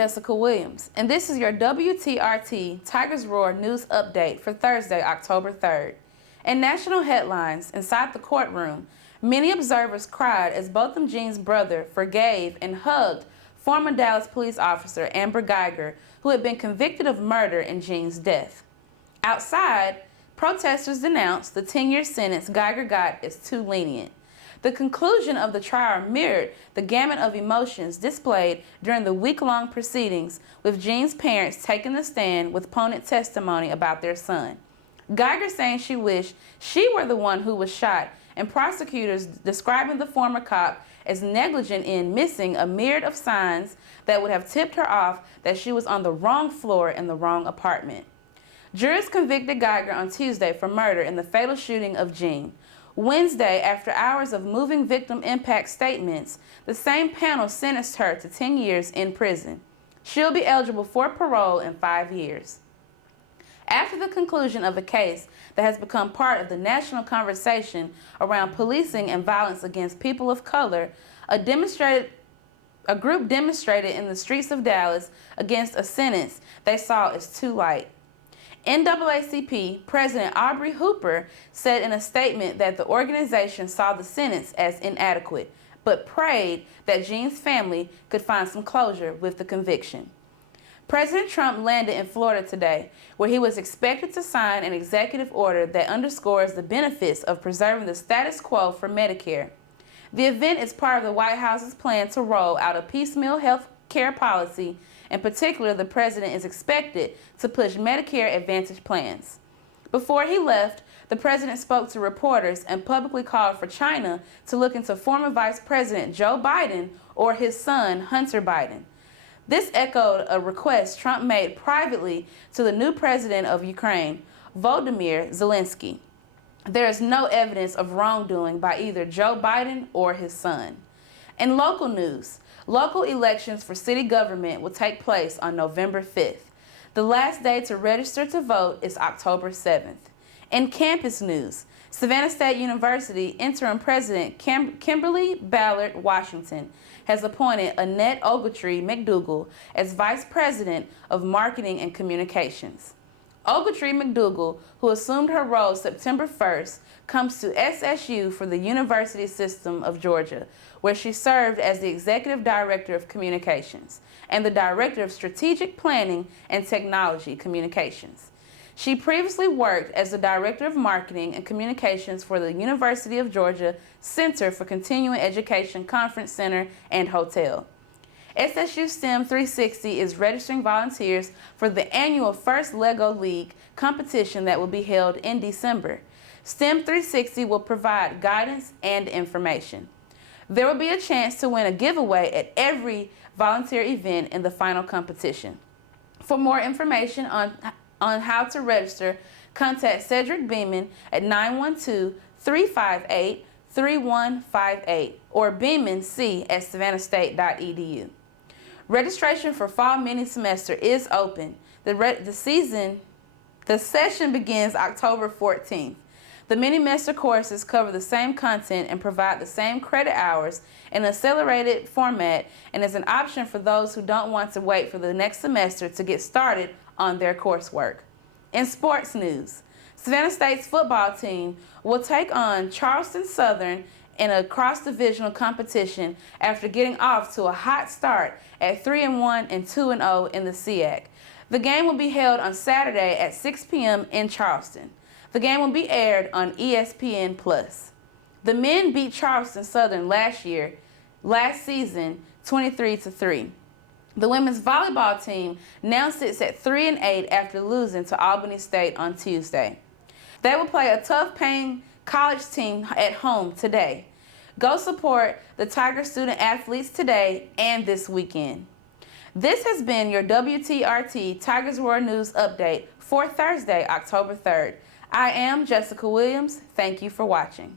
Jessica Williams, and this is your WTRT Tigers Roar News Update for Thursday, October 3rd. In national headlines, inside the courtroom, many observers cried as Botham Jean's brother forgave and hugged former Dallas police officer Amber Geiger, who had been convicted of murder in Jean's death. Outside, protesters denounced the 10-year sentence Geiger got as too lenient. The conclusion of the trial mirrored the gamut of emotions displayed during the week-long proceedings, with Jean's parents taking the stand with poignant testimony about their son. Geiger saying she wished she were the one who was shot, and prosecutors describing the former cop as negligent in missing a myriad of signs that would have tipped her off that she was on the wrong floor in the wrong apartment. Jurors convicted Geiger on Tuesday for murder in the fatal shooting of Jean. Wednesday, after hours of moving victim impact statements, the same panel sentenced her to 10 years in prison. She'll be eligible for parole in 5 years. After the conclusion of a case that has become part of the national conversation around policing and violence against people of color, a group demonstrated in the streets of Dallas against a sentence they saw as too light. NAACP President Aubrey Hooper said in a statement that the organization saw the sentence as inadequate, but prayed that Jean's family could find some closure with the conviction. President Trump landed in Florida today, where he was expected to sign an executive order that underscores the benefits of preserving the status quo for Medicare. The event is part of the White House's plan to roll out a piecemeal health care policy. In particular, the president is expected to push Medicare Advantage plans. Before he left, the president spoke to reporters and publicly called for China to look into former Vice President Joe Biden or his son, Hunter Biden. This echoed a request Trump made privately to the new president of Ukraine, Volodymyr Zelensky. There is no evidence of wrongdoing by either Joe Biden or his son. In local news, local elections for city government will take place on November 5th. The last day to register to vote is October 7th. In campus news, Savannah State University interim president Kimberly Ballard Washington has appointed Annette Ogletree McDougal as vice president of marketing and communications. Ogletree McDougal, who assumed her role September 1st, comes to SSU for the University System of Georgia, where she served as the Executive Director of Communications and the Director of Strategic Planning and Technology Communications. She previously worked as the Director of Marketing and Communications for the University of Georgia Center for Continuing Education Conference Center and Hotel. SSU STEM 360 is registering volunteers for the annual First Lego League competition that will be held in December. STEM 360 will provide guidance and information. There will be a chance to win a giveaway at every volunteer event in the final competition. For more information on how to register, contact Cedric Beeman at 912-358-3158 or beemanc@savannahstate.edu. Registration for fall mini semester is open. The session begins October 14th. The mini-semester courses cover the same content and provide the same credit hours in an accelerated format, and is an option for those who don't want to wait for the next semester to get started on their coursework. In sports news, Savannah State's football team will take on Charleston Southern in a cross-divisional competition after getting off to a hot start at 3-1 and 2-0 in the SEAC. The game will be held on Saturday at 6 p.m. in Charleston. The game will be aired on ESPN+. The men beat Charleston Southern last season, 23-3. The women's volleyball team now sits at 3-8 after losing to Albany State on Tuesday. They will play a tough-paying college team at home today. Go support the Tiger student athletes today and this weekend. This has been your WTRT Tigers Roar News Update for Thursday, October 3rd. I am Jessica Williams. Thank you for watching.